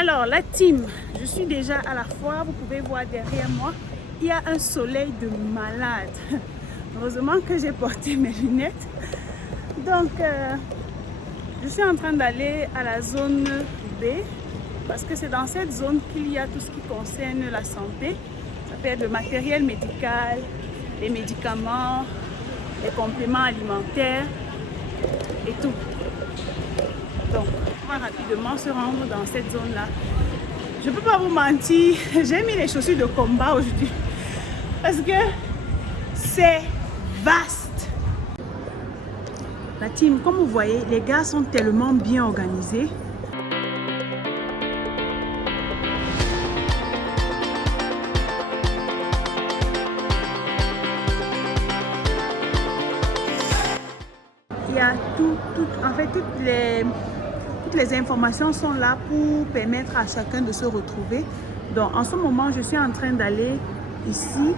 Alors la team, je suis déjà à la foire, vous pouvez voir derrière moi, il y a un soleil de malade. Heureusement que j'ai porté mes lunettes. Donc je suis en train d'aller à la zone B parce que c'est dans cette zone qu'il y a tout ce qui concerne la santé. Ça peut être le matériel médical, les médicaments, les compléments alimentaires et tout. Donc, on va rapidement se rendre dans cette zone-là. Je ne peux pas vous mentir, j'ai mis les chaussures de combat aujourd'hui parce que c'est vaste. La team, comme vous voyez, les gars sont tellement bien organisés. Il y a toutes les informations sont là pour permettre à chacun de se retrouver. Donc en ce moment, je suis en train d'aller ici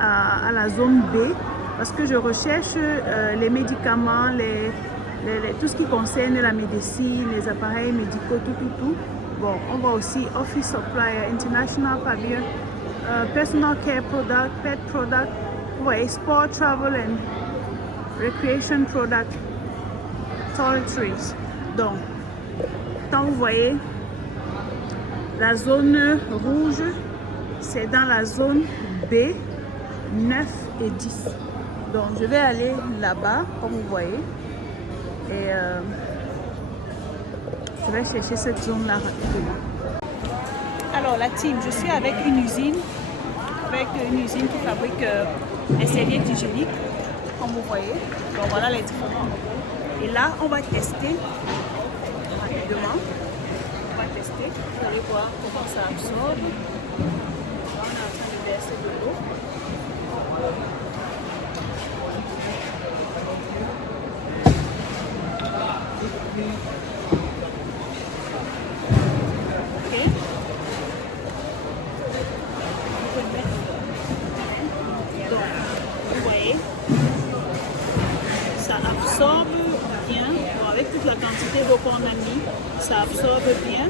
à la zone B parce que je recherche les médicaments, tout ce qui concerne la médecine, les appareils médicaux, tout. Bon, on voit aussi Office Supplier, International Pavilion, Personal Care Product, Pet Product, vous voyez, Sport, Travel and Recreation Product, Toiletries. Donc, quand vous voyez la zone rouge, c'est dans la zone B, 9 et 10. Donc, je vais aller là-bas, comme vous voyez. Et je vais chercher cette zone-là rapidement. Alors, la team, je suis avec une usine qui fabrique les serviettes hygiéniques, comme vous voyez. Donc, voilà les différents. Et là, on va tester rapidement. On va tester. Vous allez voir comment ça absorbe. On est en train de verser de l'eau. Ok. Donc, vous voyez, ça absorbe bien. Bon, avec toute la quantité d'eau qu'on a mis, ça absorbe bien.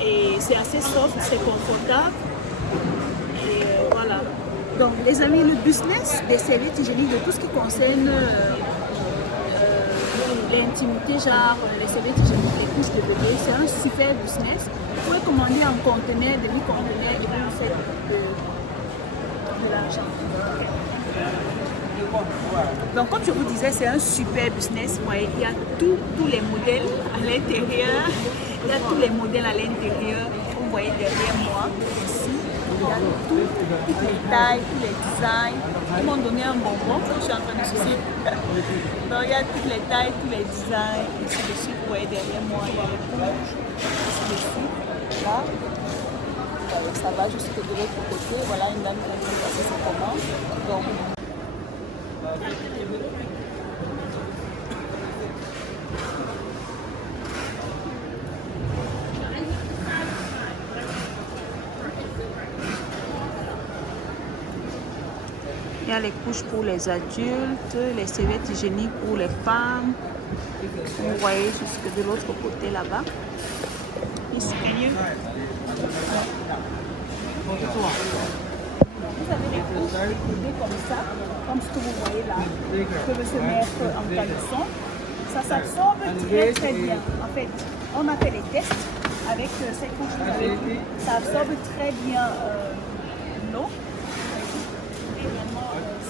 Et c'est assez soft, c'est confortable. Et voilà. Donc, les amis, le business des serviettes hygiéniques, de tout ce qui concerne l'intimité, genre les serviettes hygiéniques, les couches de bébé, c'est un super business. Vous pouvez commander en conteneur, demi-conteneur, et vous faites de l'argent. Donc, comme je vous disais, c'est un super business. Vous voyez, il y a tous les modèles à l'intérieur. Il y a tous les modèles à l'intérieur. Vous voyez derrière moi, ici, il y a toutes les tailles, tous les designs. Ils m'ont donné un bonbon que je suis en train de sucer. Donc, il y a toutes les tailles, tous les designs. Ici dessus, vous voyez derrière moi, il y a les rouges. Ici dessus, là. Ça va jusque de l'autre côté. Voilà une dame qui a passé sa commande. Donc, il y a les couches pour les adultes, les serviettes hygiéniques pour les femmes. Vous voyez jusque de l'autre côté là-bas. Ici, vous avez les couches découpées comme ça, comme ce que vous voyez là, qui peuvent se mettre en caleçon. Ça s'absorbe très bien. En fait, on a fait les tests avec ces couches que vous avez vues. Ça absorbe très bien l'eau.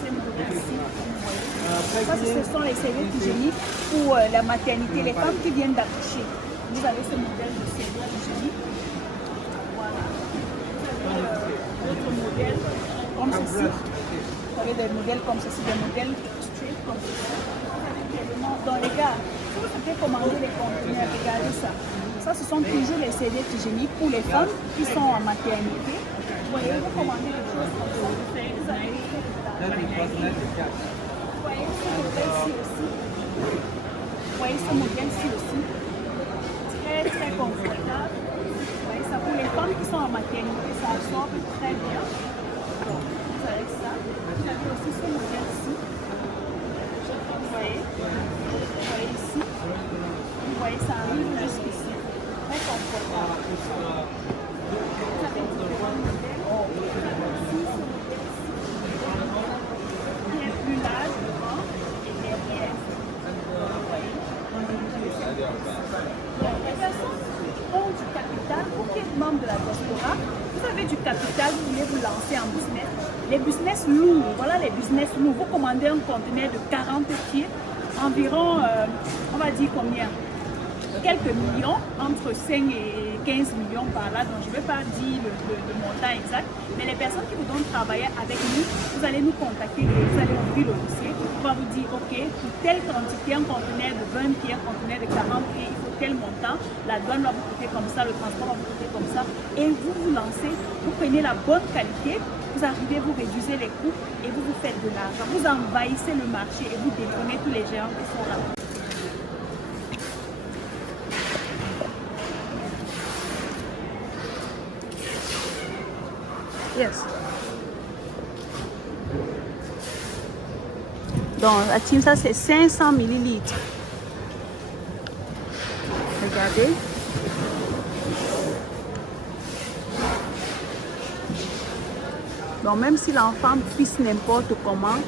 Ces modèles-ci, ça, ce sont les serviettes hygiéniques pour la maternité, les femmes qui viennent d'accoucher. Vous avez ce modèle de serviettes hygiéniques. Voilà. Vous avez d'autres modèles comme ceci. Vous avez des modèles comme ceci, des modèles straight comme ceci. Dans les gars, si vous pouvez commander les conteneurs, regardez ça. Ça, ce sont toujours les serviettes hygiéniques pour les femmes qui sont en maternité. Vous voyez, vous commandez des choses comme ça. Vous avez vous voyez ce modèle-ci aussi. Vous voyez ce modèle-ci aussi. Très confortable. Vous voyez ça pour les femmes qui sont en maternité, ça absorbe très bien. Donc, vous avez ça. Vous avez aussi ce modèle-ci. Vous voyez ici. Vous voyez, ça arrive jusqu'ici. Très confortable. exemple de la diaspora, vous avez du capital, vous voulez vous lancer en business. Les business lourds, voilà les business lourds. Vous commandez un conteneur de 40 pieds, environ, on va dire combien? Quelques millions, entre 5 et 15 millions par là, donc je ne vais pas dire le montant exact, mais les personnes qui voudront travailler avec nous, vous allez nous contacter et vous allez ouvrir le dossier. On va vous dire, ok, pour telle quantité, un conteneur de 20 pieds, un conteneur de 40 pieds, il faut tel montant, la douane va vous coûter comme ça, le transport va vous coûter comme ça, et vous vous lancez, vous prenez la bonne qualité, vous arrivez, vous réduisez les coûts et vous vous faites de l'argent. Vous envahissez le marché et vous détrônez tous les géants qui sont là. Yes. Donc la team, ça c'est 500 millilitres. Regardez. Donc même si l'enfant pisse n'importe comment,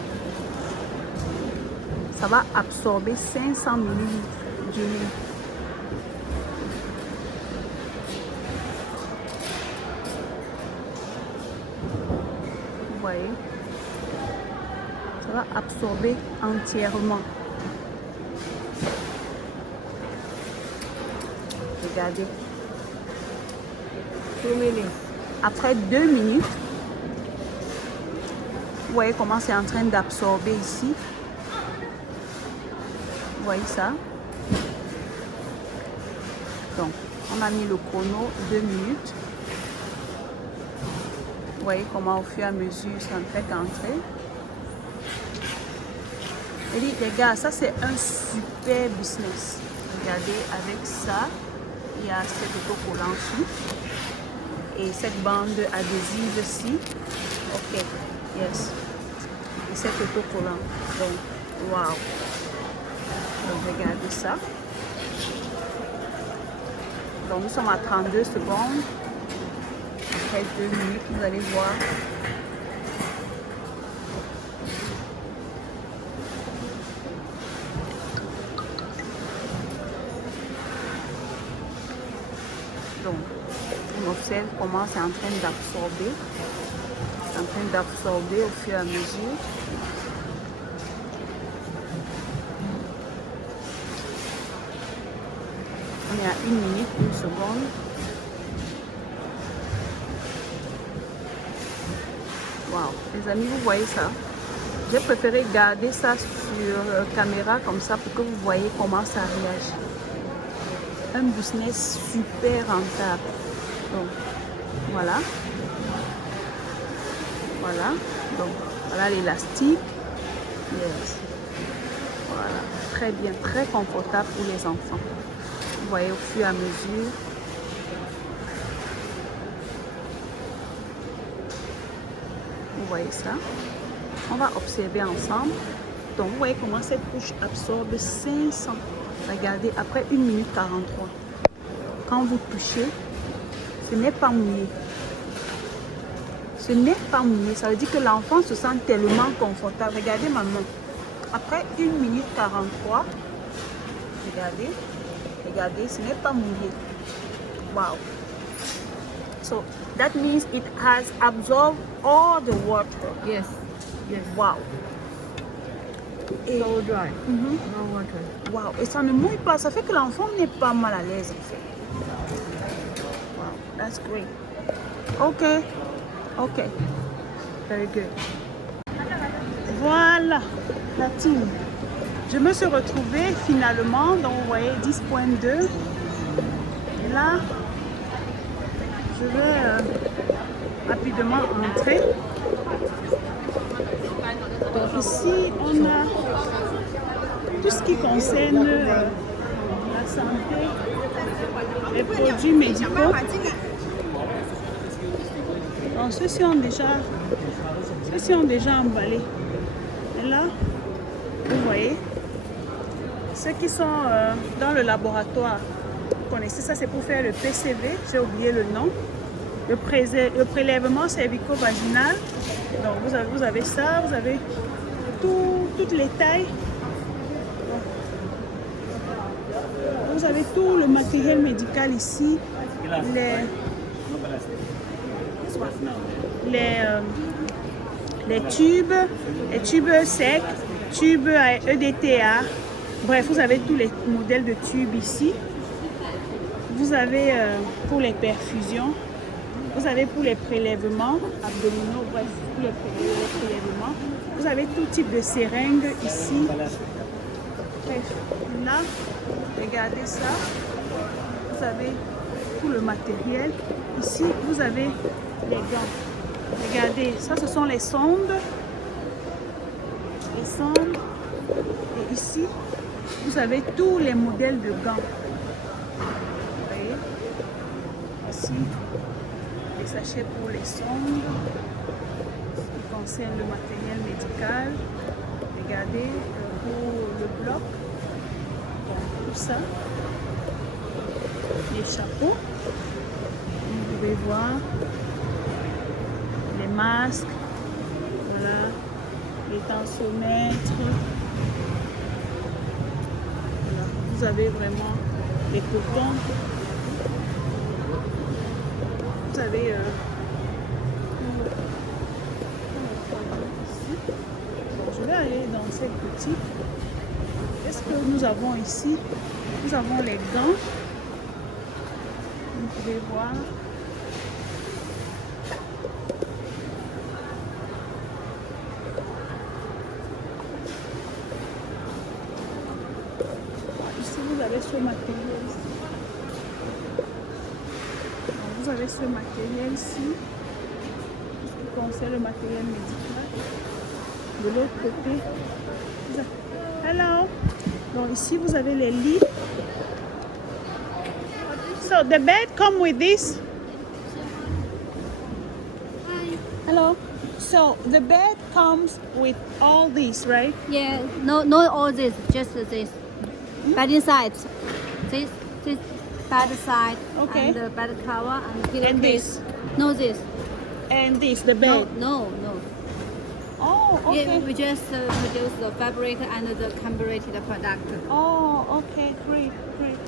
ça va absorber 500 millilitres d'huile. Vous voyez, ça va absorber entièrement. Regardez. Après 2 minutes, vous voyez comment c'est en train d'absorber ici. Vous voyez ça? Donc, on a mis le chrono 2 minutes. Vous voyez comment au fur et à mesure ça me fait entrer. Et dit, les gars, ça c'est un super business. Regardez, avec ça, il y a cet autocollant-ci et cette bande adhésive ici. Ok, yes. Et cet autocollant. Donc, waouh. Donc, regardez ça. Donc, nous sommes à 32 secondes. Après 2 minutes, vous allez voir. Donc, on observe comment c'est en train d'absorber. C'est en train d'absorber au fur et à mesure. On est à 1 minute, 1 seconde. Wow, les amis, vous voyez ça? J'ai préféré garder ça sur caméra comme ça pour que vous voyez comment ça réagit. Un business super rentable. Donc, voilà. Voilà. Donc, voilà l'élastique. Yes. Voilà. Très bien, très confortable pour les enfants. Vous voyez au fur et à mesure. Vous voyez ça? On va observer ensemble. Donc, vous voyez comment cette couche absorbe 500. Regardez, après 1 minute 43. Quand vous touchez, ce n'est pas mouillé. Ce n'est pas mouillé. Ça veut dire que l'enfant se sent tellement confortable. Regardez ma main. Après 1 minute 43, regardez. Regardez, ce n'est pas mouillé. Wow. So that means it has absorbed all the water. Yes. Yes. Wow. Et, So dry. No water. Wow. Et ça ne mouille pas. Ça fait que l'enfant n'est pas mal à l'aise en fait. Wow. That's great. Okay. Okay. Very good. Voilà la team. Je me suis retrouvée finalement, donc vous voyez 10.2. Et là, je vais rapidement entrer. Donc ici, on a tout ce qui concerne la santé, les produits médicaux. Donc ceux-ci ont déjà emballé. Et là, vous voyez, ceux qui sont dans le laboratoire, vous connaissez ça, c'est pour faire le PCV, j'ai oublié le nom. Le prélèvement cervico-vaginal. Donc vous avez ça, vous avez toutes les tailles. Vous avez tout le matériel médical ici. les tubes secs, tubes à EDTA. Bref, vous avez tous les modèles de tubes ici. Vous avez pour les perfusions, vous avez pour les prélèvements abdominaux, bref, pour les prélèvements. Vous avez tout type de seringues ici. Bref, là, regardez ça. Vous avez tout le matériel. Ici, vous avez les gants. Regardez, ça, ce sont les sondes. Les sondes. Et ici, vous avez tous les modèles de gants. Vous voyez? Ici, les sachets pour les sondes. Ce qui concerne le matériel médical. Regardez, pour le bloc. Donc, tout ça. Les chapeaux. Vous pouvez voir. Les masques. Voilà. Les tensiomètres. Voilà. Vous avez vraiment les cotons. Vous avez ici. Bon, je vais aller dans cette boutique. Qu'est-ce que nous avons ici? Nous avons les gants. Vous pouvez voir. Ici, vous avez ce matériel ici. Donc, vous avez ce matériel ici. Tout ce qui concerne le matériel médical. De l'autre côté, hello. Donc ici, vous avez les lits. So the bed come with this. Hello. So the bed comes with all this, right? Yeah, no, all this, just this. Bed inside, this bed side, Okay. and the bed cover and And pillowcase. this. No, this. And this, the No, bed. no. Oh, okay. Yeah, we just produce the fabric and the converted product. Oh, okay, great.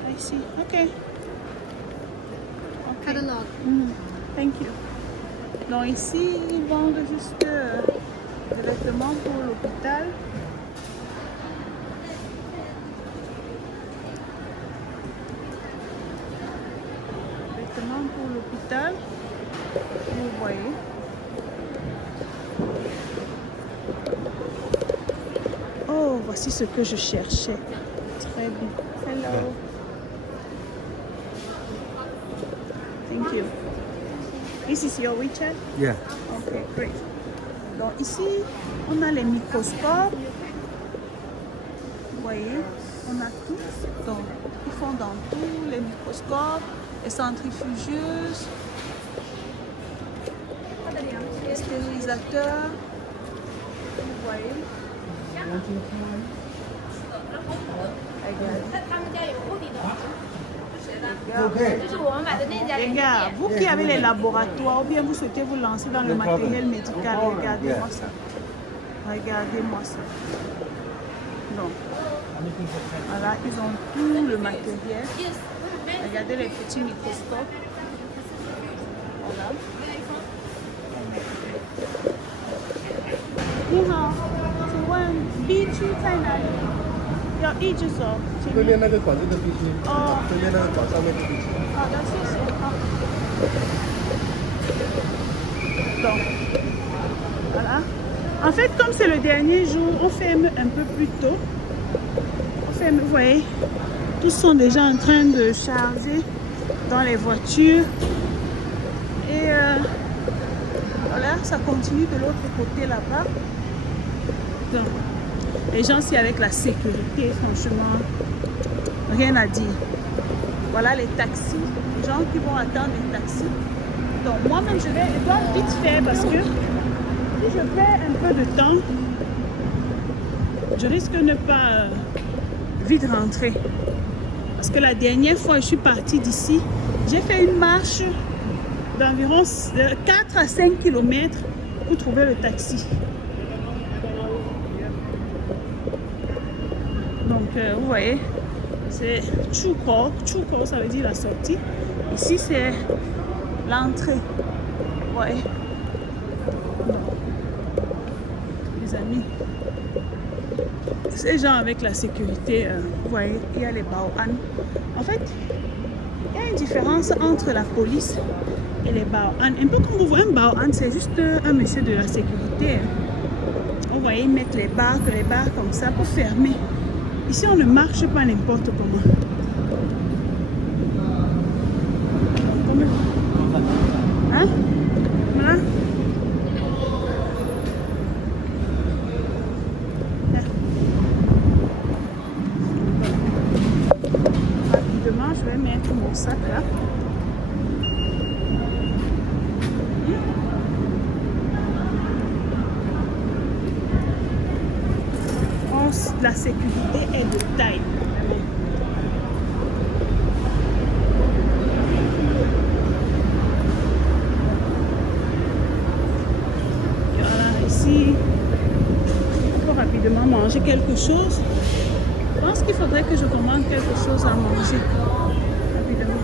I see. Okay. Catalog. Thank you. Donc ici, ils vendent juste des vêtements pour l'hôpital. Vêtements pour l'hôpital. Vous voyez. Oh, voici ce que je cherchais. Très bien. Hello. Thank you. This is your WeChat? Yeah. Ok, great. Donc ici, on a les microscopes. Vous voyez, on a tout. Donc, ils font dans tous les microscopes, les centrifugeuses, les stérilisateurs. Vous voyez. Les gars, vous qui avez les laboratoires ou bien vous souhaitez vous lancer dans le matériel médical, regardez-moi ça. Regardez-moi ça. Donc, voilà, ils ont tout le matériel. Regardez les petits microscopes. Voilà. 你好，请问 B 区在哪里？要一直走。前对面面那个管子的必须，哦，对面那个管上面的必须。好的，谢谢。好。Donc, voilà. En fait, comme c'est le dernier jour, on ferme un peu plus tôt. On ferme, vous voyez, tous sont déjà en train de charger dans les voitures. Et voilà, ça continue de l'autre côté là-bas. Donc, les gens ici avec la sécurité, franchement, rien à dire. Voilà les taxis, les gens qui vont attendre les taxis. Donc moi-même, je dois vite faire parce que si je perds un peu de temps, je risque de ne pas vite rentrer. Parce que la dernière fois, je suis partie d'ici, j'ai fait une marche d'environ 4 à 5 km pour trouver le taxi. Donc, vous voyez, c'est Chuko. Chuko, ça veut dire la sortie. Ici, c'est l'entrée. Ouais. Les amis, ces gens avec la sécurité, vous voyez, il y a les baoan. En fait, il y a une différence entre la police et les baoan. Un peu comme vous voyez, un baoan, c'est juste un monsieur de la sécurité. Vous voyez, ils mettent les barres comme ça pour fermer. Ici, on ne marche pas n'importe comment. Hein? Voilà. Rapidement, je vais mettre mon sac là. La sécurité est de taille. Voilà, ici, il faut rapidement manger quelque chose. Je pense qu'il faudrait que je commande quelque chose à manger. Rapidement.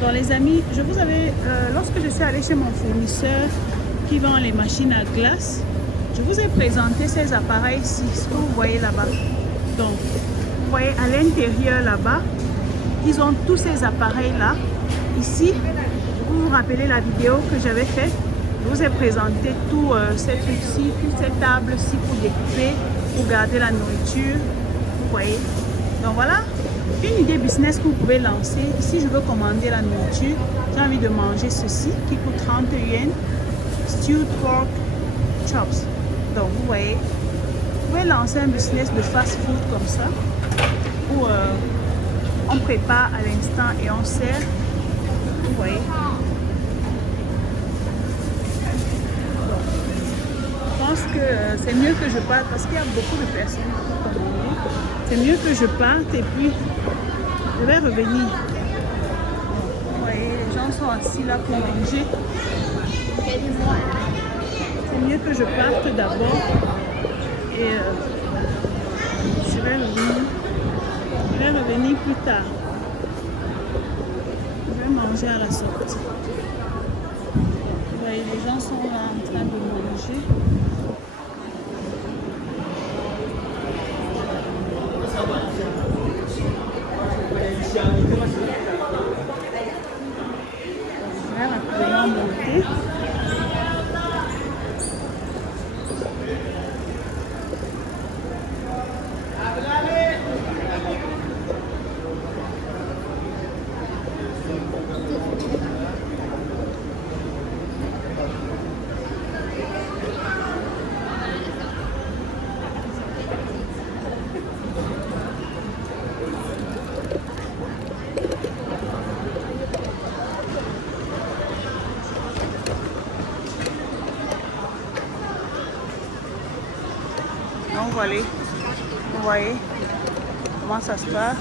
Donc les amis, je vous avais, lorsque je suis allée chez mon fournisseur qui vend les machines à glace, je vous ai présenté ces appareils ici, ce que vous voyez là-bas. Donc, vous voyez à l'intérieur là-bas, ils ont tous ces appareils-là. Ici, vous vous rappelez la vidéo que j'avais faite, je vous ai présenté tout ces trucs-ci, toutes ces tables-ci pour découper, pour garder la nourriture, vous voyez. Donc voilà, une idée business que vous pouvez lancer. Si je veux commander la nourriture, j'ai envie de manger ceci qui coûte 30 yens, stewed pork chops. Donc vous voyez, vous pouvez lancer un business de fast-food comme ça, où on prépare à l'instant et on sert. Vous voyez. Donc, je pense que c'est mieux que je parte parce qu'il y a beaucoup de personnes qui commander. C'est mieux que je parte et puis je vais revenir. Vous voyez, les gens sont assis là pour manger. C'est mieux que je parte d'abord et je vais revenir. Je vais revenir plus tard. Je vais manger à la sortie. Vous voyez, les gens sont là en train de manger. Je vais rapidement monter. Donc voilà, vous voyez comment ça se passe.